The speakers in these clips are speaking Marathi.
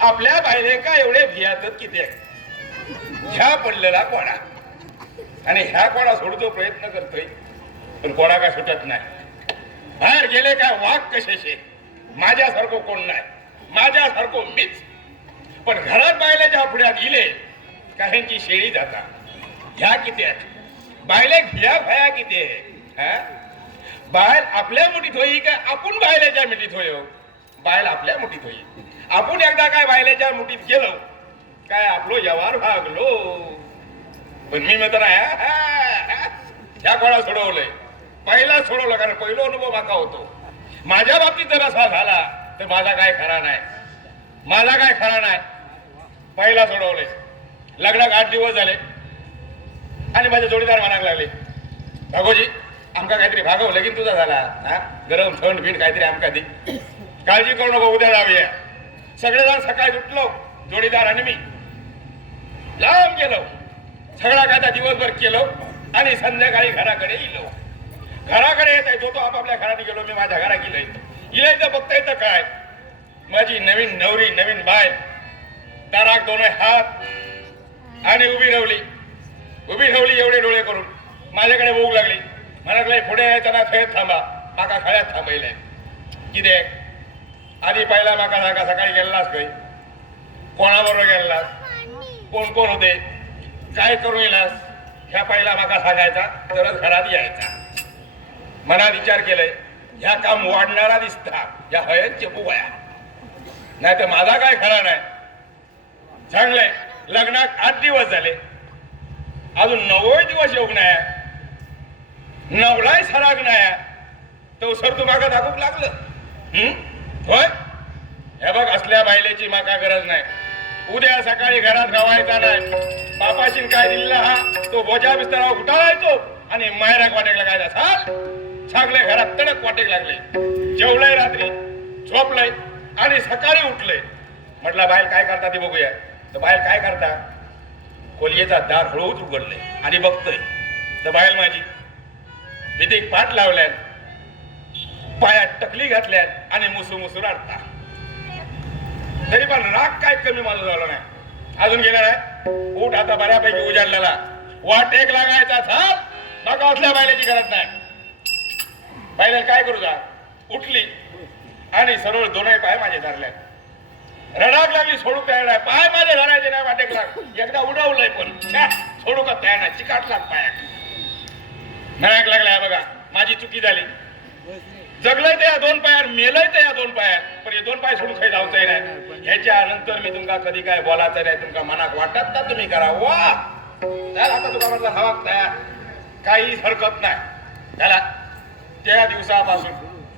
आपल्या बायले का एवढे भियातच किती आहे ह्या पडलेला कोणा? आणि ह्या कोणा सोडतो प्रयत्न करतोय? पण कोणा काय सुटत नाही. बाहेर गेले काय वाघ कशाचे माझ्यासारखं कोण नाही. माझ्यासारखं मीच. पण घरात बायल्याच्या पुढ्यात गेले काहींची शेळी जाता. ह्या किती आहेत? बायले घ्या भया किती आहे? हा? बायल आपल्या मुठीत होई का आपण बायल्याच्या मिठीत होय? बायल आपल्या मुठीत होई. आपण एकदा काय बायलेच्या मुठीत गेलो काय आपलो व्यवहार भागलो. पण मी मित्र ह्या कोणा सोडवलंय? पहिला सोडवलं कारण पहिला अनुभव माका होतो. माझ्या बाबतीत जर असा झाला तर माझा काय खरा नाही. माझा काय खरा नाही. पहिला सोडवलंय. लग्नाक आठ दिवस झाले. आणि माझे जोडीदार म्हणायला लागले भागोजी आमका काहीतरी भागव लगीन तुझा झाला. हा गरम थंड भिंड काहीतरी आमका दे. काळजी करू नको उद्या जाऊया. सगळेजण सकाळी उठलो जोडीदार आणि मी. लांब गेलो सगळा कायदा दिवसभर केलो आणि संध्याकाळी घराकडे येलो घराकडे येत आहे जो तो आपापल्या घराने गेलो मी माझ्या घरा गेलोय गेले तर बघता येतं काय? माझी नवीन नवरी नवीन बाय. दाराक दोन हात. आणि उभी राहली. उभी राहली एवढे डोळे करून. माझ्याकडे भूक लागली. म्हणाले पुढे यायचं खेळत थांबा. माका खळ्यात थांबयलंय. किती आधी पहिला माका सांगा सकाळी गेलास खंय कोणाबरोबर गेलास कोण कोण होते? काय करून येलास? ह्या पहिला माका सांगायचा तरच घरात यायचा. मनात विचार केलाय ह्या काम वाढणारा दिसता या हयन चेपू वया नाही तर माझा काय खरा नाही. चांगलंय लग्नात आठ दिवस झाले. अजून नव्वद दिवस येऊक नाही. नवलाय सराग नाही. तो सर तू मागा दाखवूक लागलं. हं? होय? हे बघ असल्या बायलेची माका गरज नाही. उद्या सकाळी घरात रवायचा नाही. बापाशीन काय दिलेला हा? तो बोजा बिस्तरावर उठावायचो आणि मायराक वाटेक लागायचा. सा सांगले घरात तडक वाटेक लागले. जेवलंय रात्री झोपलंय आणि सकाळी उठलंय म्हटलं बाहेर काय करता ते बघूया. तर बाहेर काय करता? खोलीचा दार हळूच उघडलंय आणि बघतोय. तर बाहेर माझी. तिथे एक पाठ लावल्यान पायात टकली घातल्यात आणि मुसू मुसू रडता तरी पण राग काय कमी माझा झाला नाही. अजून गेला नाही ऊट आता बऱ्यापैकी उजाडलेला. वाट एक लागायचा थांब नका असल्या बायल्याची गरज नाही. बायला काय करू जा? उठली. आणि सरळ दोनही पाय माझे धरले रडाक लागली सोडू तयार नाही. पाय माझे धरायचे नाही वाटेक लाग. एकदा उडवलंय पण. सोडू का तयार नाही. चिकाटलाच पायाक नळाक लागलाय बघा. माझी चुकी झाली. जगलंय त्या दोन पायार मेलंय त्या या दोन पायार पण हे दोन पाय सोडून काही जाऊचंय नाही. ह्याच्या नंतर मी तुमका कधी काय बोलायचं नाही तुमका मनात वाटत ना तुम्ही करा. वा! त्याला आता तुका म्हटलं हवा तयार. काही हरकत नाही. त्याला त्या दिवसापासून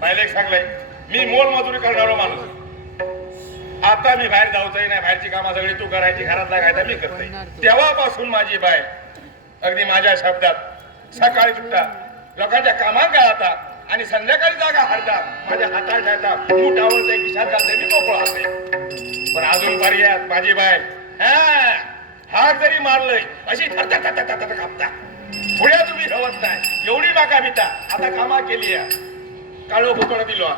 पाहिले सांगलंय मी मोलमजुरी करणारा माणूस. आता मी बाहेर जाऊचंही नाही बाहेरची कामं सगळी तू करायची घरात लागायचा मी करते तेव्हापासून माझी बाय अगदी माझ्या शब्दात सकाळी सुद्धा लोकांच्या कामात गाळता आणि संध्याकाळी जागा हरतात. माझ्या हातात घालता मूठ आवडते खिशात घालते मी मोकळा असते पण अजून पर्यायात माझी बाय. हात जरी मारलंय अशी थरथर थरथर थरथर कापता. पुढे तुम्ही ठेवत नाही. एवढी बाका भीता. आता कामा केली काळो फुकण दिलो.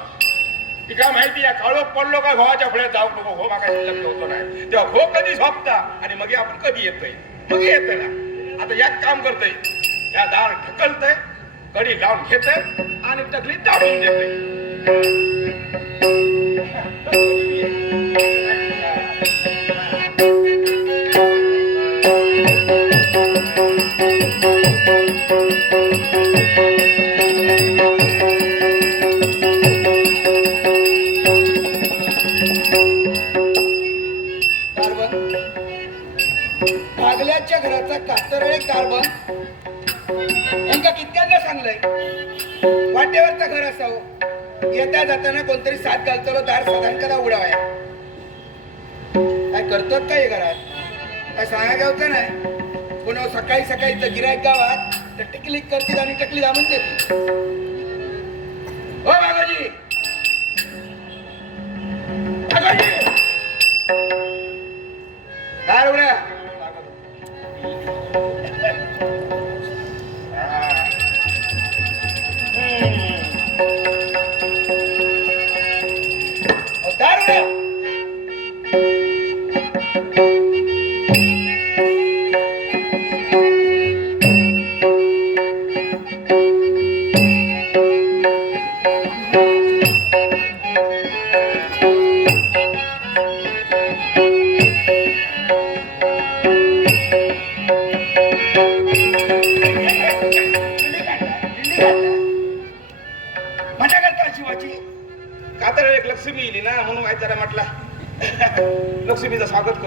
ती काय माहिती या काळो पडलो का घोवाच्या पुढे जाऊ नको. घो मागा शिल्लक ठेवतो नाही. तेव्हा घो कधी झोपता आणि मग आपण कधी येतोय? मग येत ना? आता एक काम करतोय. या दार ढकलतय. कडी लावून घेतय आणि टकली दाबून देतय जाताना कोणतरी साथ घालतो दार साधारण कदा उडावाया. काय करतात काय हे घरात? काय सांगा गावचं नाही? कोण सकाळी सकाळी गिरायक गावात तर टिकली करतील आणि टकली दाबून देतील हो बाबाजी!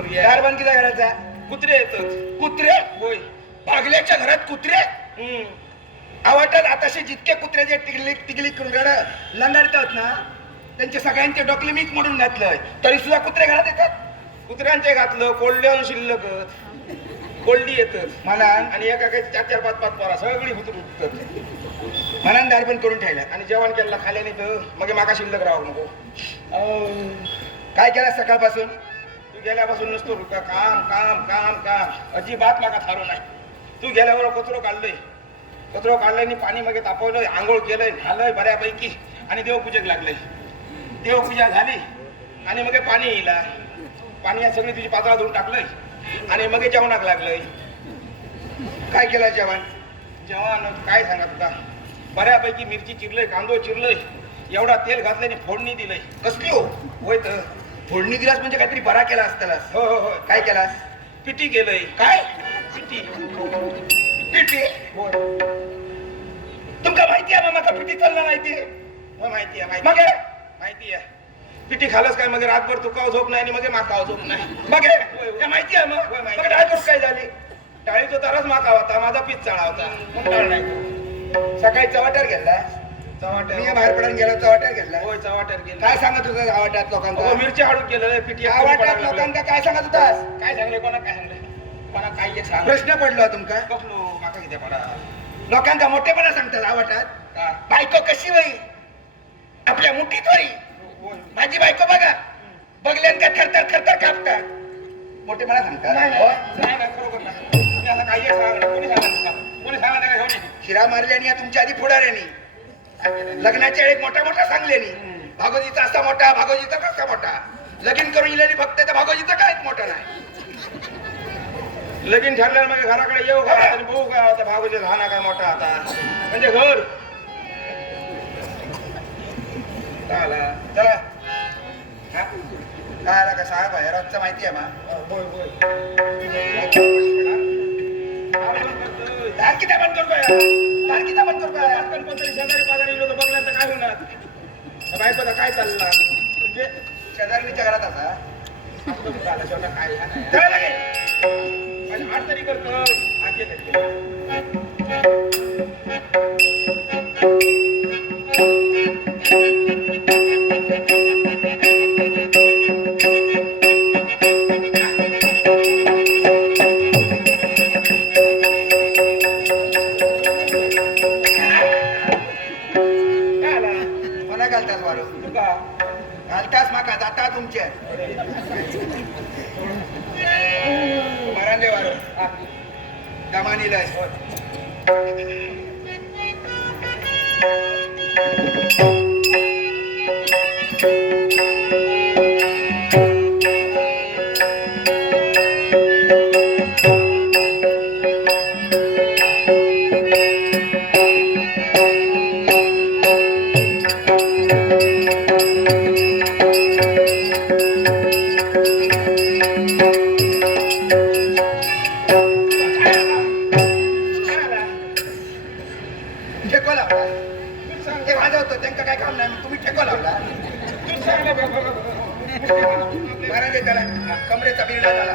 बंद किती घराचा कुत्रे येतात कुत्रे? होय. भागल्याच्या घरात कुत्रे. आवडतात आताशे जितके कुत्रे जे टिकलिक टिकलिक करून रड लंगाडतात ना त्यांचे सगळ्यांचे डोकले मीच मोडून घातलंय. तरी सुद्धा कुत्रे घरात येतात? कुत्र्यांचे घातलं कोल्ड्याहून शिल्लक. कोल्डी येतात म्हणा आणि एका काही चार चार पाच पाच पोरा सगळी हुतर उठतात. मनान दार बंद करून ठेवलं आणि जेवण केलं खाल्याने तर मग माका शिल्लक राहू नको. काय केलं सकाळपासून? तू गेल्यापासून नसतो रुका काम काम काम काम. अजिबात माका थारो नाही तू गेल्यावर कचरो काढलंय. कचरो काढलाय आणि पाणी मागे तापवलंय आंघोळ केलंय झालंय बऱ्यापैकी. आणि देवपूजेक लागलंय. देवपूजा झाली आणि मग पाणी येईला पाणी या सगळी तुझी पातळा धुवून टाकलंय. आणि मग जेवणाक लागलंय. काय केलं जेवण? जेवण काय सांगा तुका बऱ्यापैकी मिरची चिरलंय कांदो चिरलंय. एवढा तेल घातलंय आणि फोडणी दिलंय. कसली हो? होय तर. फोडणी दिलास म्हणजे काहीतरी बरा केला असतालास हो हो हो. काय केलास? पिटी केलंय. काय? पिटी. होय. तुमका माहिती आहे मामा का पिठी चालणार माहिती होय माहिती आहे मग. माहिती आहे. माहिती आहे. पिठी खालच काय? मग रातभर तुकाव झोप नाही आणि मग माकाव झोप नाही. मग. हे? हे माहिती आहे मग? होय, माहिती. मग डाळ काय झाली? तो तरच माका होता माझा पीच चढा होता. मग टाळ नाही. सकाळी चवाट्यावर गेला मी चवाट्या बाहेर पडून गेलो चवाट्यावर गेला होय चवाट्यावर गेलो. काय सांगत होता आवाट्यात लोकांना मिरची हाडून पिठी एक आवाट्यात. लोकांना काय सांगत होतास? काय सांगले कोणा काय सांगले? कोणा काय एक सांग. प्रश्न पडलो तुमका? कसलो माका किती पडा. लोकांका मोठेपणा सांगतात आवाटात का? बायको कशी होई? आपल्या मुठीत होय. माझी बायको बघा. बघल्यान का थरथर थरथर कापतात. मोठेपणा सांगतात नाही? नाही नाही, नाही, खरोखर नाही. तुम्ही असं काही एक सांगा कोणी सांगा तुला? कोणी सांगा नाही का घेऊन ये. शिरा मारल्यानी या तुमच्या आधी पुढाऱ्यानी. लग्नाच्या वेळेत मोठा मोठा सांगल्यानी भागोजीचा असा मोठा भागोजीचा कसा मोठा? लगीन करून इलेली फक्त त्या भागोजीचा काहीच मोठा नाही. लगीन ठरल्यावर मग घराकडे येऊ आणि बघू काय होता भाऊजी राहणार काय मोठा आता. म्हणजे घर. चला चला. हा? काय आला का साहेब? आहे रोजचं माहिती आहे मा. होय त्या बंद करतोय. धार त्या बंद करतोय. पण कोणतरी शेजारी पाजारी लोक बघल्यावर तर काय होणार? बायकोचा काय चालला म्हणजे शेजारणीच्या घरात आता काय म्हणजे चला आणि आठ तरी करतो घालतात घालतास वारू तुका माका जाता तुमचे. मरांदे वारो दमानी लस ठेको लावला. ते होतं त्यांना काय काम नाही तुम्ही ठेको लावला. मरांदे त्याला कमरेचा बिरडा झाला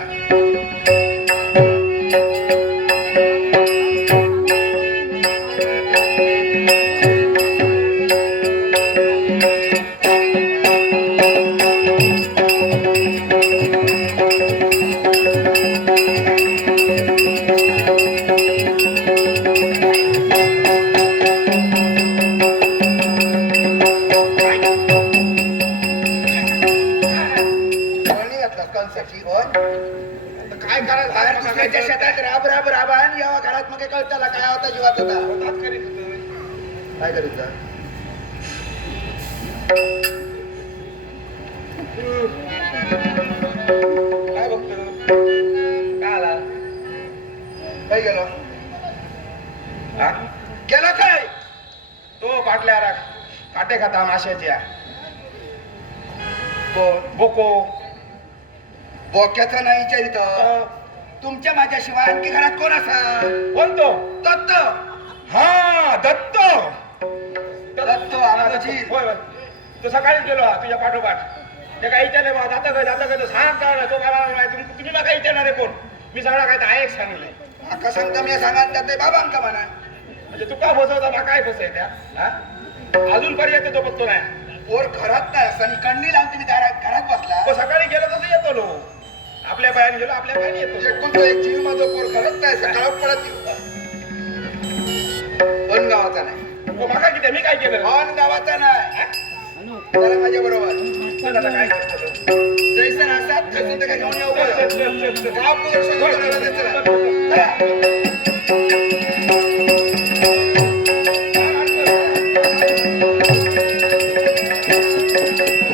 दुसऱ्याच्या शेतात राब राब राबा आणि यावा घरात मग कळताला काय होता जीवाचा होता. काय करीत? काय बघतो काय आला? काय गेलो? हा? गेला काय? तो बाटल्या राख. काटे खाता माशाच्या. बोको. बोक्याचा नाही विचारित तुमच्या माझ्याशिवाय आणखी घरात कोण असा कोणतो? दत्त. हा दत्त. दत्त आनंदजी होय होय. तो सकाळीच गेलो हा तुझ्या पाठोपाठ. ते काय विचारले बा जाता काय जाता काय सांग काय तो काय म्हणला, तुम्ही तुम्ही मला काय विचारणार आहे कोण? मी सगळा काय तर आहे सांगले. आका सांगता मी सांगात जाते बाबांका म्हणा. म्हणजे तू का फसवता बा काय फसाय त्या हा? अजूनपर्यंत तो बघतो नाही. पोर घरात नाही असं कंडी लावून तुम्ही दारात घरात बसला. तो सकाळी गेलो तसं येतो लो आपल्या बाहेर गेलो आपल्या बाहेर येतो. एकुलता एक जीव माझा पोर घरात नाही सकाळ पडत येऊ पण गावाचा नाही. तो बघा किती मी काय केलं? पण गावाचा नाही. चला माझ्या बरोबर काय करतो? जैसन असतात तसं काय घेऊन येऊ. गाव प्रदर्शन.